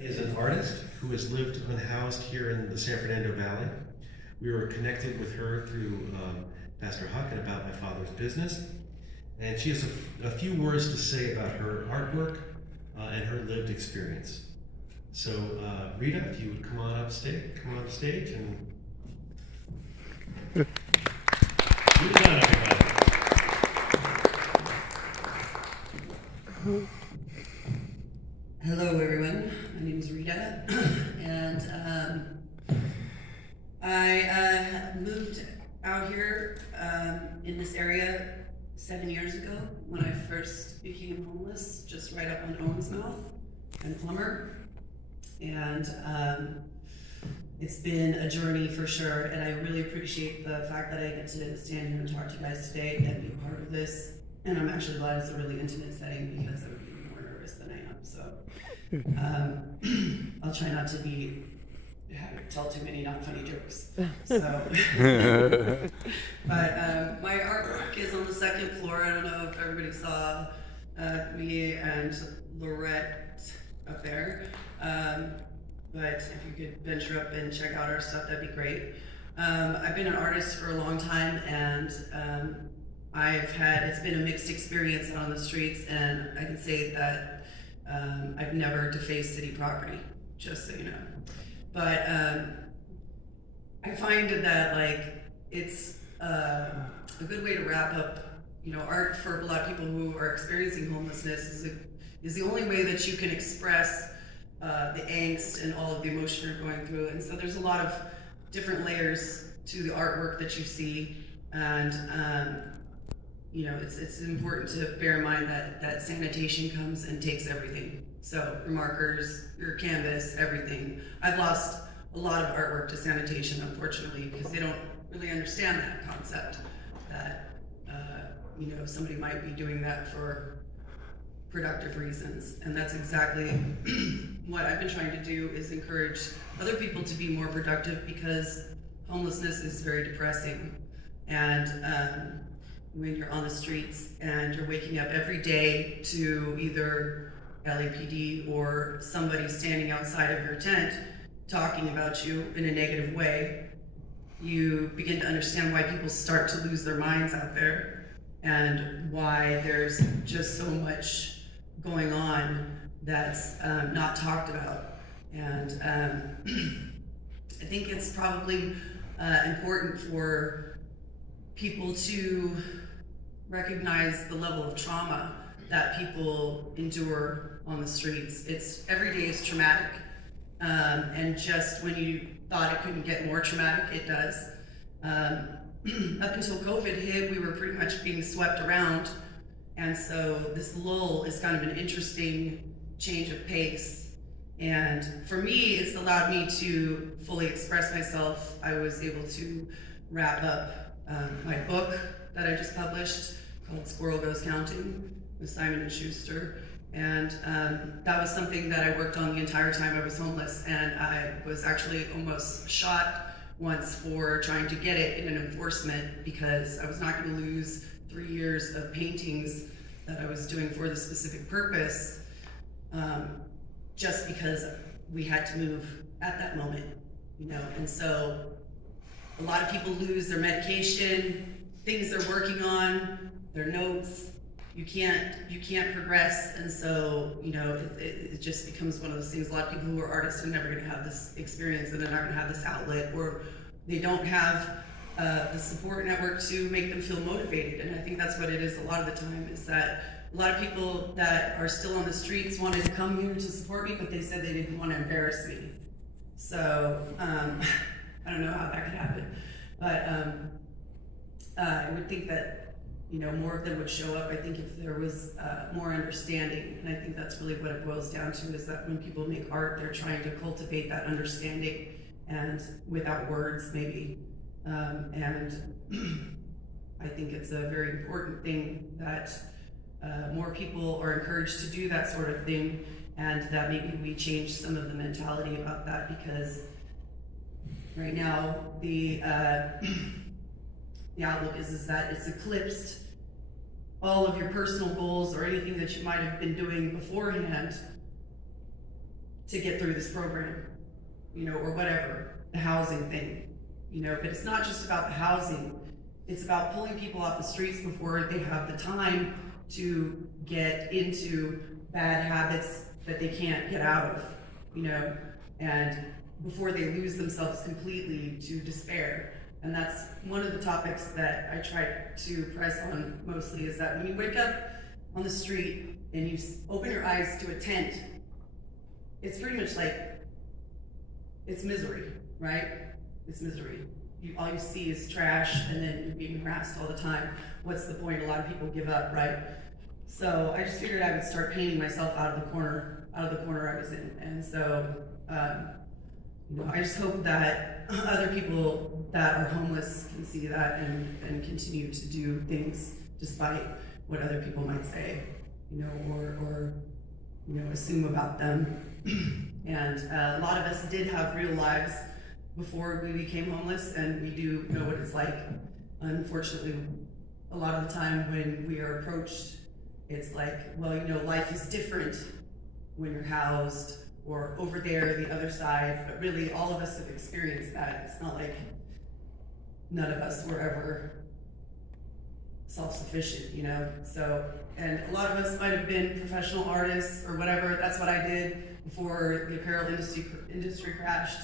Is an artist who has lived unhoused here in the San Fernando Valley. We were connected with her through Pastor Huck and about my father's business. And she has a few words to say about her artwork and her lived experience. So Rita, if you would come on up stage and good job, everybody. Hello, everyone. My name is Rita, and I moved out here in this area 7 years ago when I first became homeless, just right up on Owen's Mouth and Plummer. And it's been a journey for sure, and I really appreciate the fact that I get to stand here and talk to you guys today and be a part of this. And I'm actually glad it's a really intimate setting because I would be more nervous than I am. So I'll try not to tell too many not funny jokes. So, but my artwork is on the second floor. I don't know if everybody saw me and Lorette up there. But if you could venture up and check out our stuff, that'd be great. I've been an artist for a long time, and it's been a mixed experience out on the streets, and I can say that I've never defaced city property, just so you know. But I find that it's a good way to wrap up, art for a lot of people who are experiencing homelessness is the only way that you can express the angst and all of the emotion you're going through. And so there's a lot of different layers to the artwork that you see, and it's important to bear in mind that sanitation comes and takes everything. So your markers, your canvas, everything. I've lost a lot of artwork to sanitation, unfortunately, because they don't really understand that concept that somebody might be doing that for productive reasons. And that's exactly what I've been trying to do, is encourage other people to be more productive, because homelessness is very depressing. And when you're on the streets and you're waking up every day to either LAPD or somebody standing outside of your tent talking about you in a negative way, you begin to understand why people start to lose their minds out there, and why there's just so much going on that's not talked about. And I think it's probably important for people to recognize the level of trauma that people endure on the streets. Every day is traumatic, and just when you thought it couldn't get more traumatic, it does. Up until COVID hit, we were pretty much being swept around, and so this lull is kind of an interesting change of pace. And for me, it's allowed me to fully express myself. I was able to wrap up my book that I just published called Squirrel Goes Counting with Simon & Schuster. And that was something that I worked on the entire time I was homeless. And I was actually almost shot once for trying to get it in an enforcement, because I was not going to lose 3 years of paintings that I was doing for the specific purpose, just because we had to move at that moment, And so a lot of people lose their medication, things they're working on, their notes. You can't progress, and so it just becomes one of those things. A lot of people who are artists are never going to have this experience, and they're not going to have this outlet, or they don't have the support network to make them feel motivated. And I think that's what it is a lot of the time, is that a lot of people that are still on the streets wanted to come here to support me, but they said they didn't want to embarrass me. So I don't know how that could happen, but I would think that more of them would show up, I think, if there was more understanding. And I think that's really what it boils down to, is that when people make art, they're trying to cultivate that understanding, and without words, maybe. And I think it's a very important thing that more people are encouraged to do that sort of thing, and that maybe we change some of the mentality about that, because right now the outlook is that it's eclipsed all of your personal goals or anything that you might have been doing beforehand to get through this program, you know, or whatever, the housing thing, you know, but it's not just about the housing. It's about pulling people off the streets before they have the time to get into bad habits that they can't get out of, you know, and before they lose themselves completely to despair. And that's one of the topics that I try to press on mostly, is that when you wake up on the street and you open your eyes to a tent, it's pretty much like, it's misery, right? It's misery. All you see is trash, and then you're being harassed all the time. What's the point? A lot of people give up, right? So I just figured I would start painting myself out of the corner I was in. And so, you know, I just hope that other people that are homeless can see that and continue to do things despite what other people might say, you know, or you know, assume about them. And a lot of us did have real lives before we became homeless, and we do know what it's like. Unfortunately, a lot of the time when we are approached, it's like, well, you know, life is different when you're housed, or over there, the other side. But really, all of us have experienced that. It's not like none of us were ever self-sufficient, you know? So, and a lot of us might have been professional artists or whatever. That's what I did before the apparel industry crashed.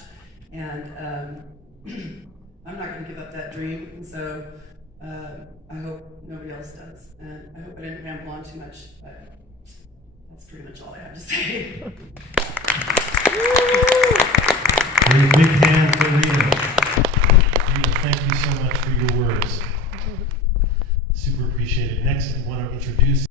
And I'm not gonna give up that dream. And so I hope nobody else does. And I hope I didn't ramble on too much, but that's pretty much all I have to say. Great big hand for Rita. Rita, thank you so much for your words. Super appreciated. Next, I want to introduce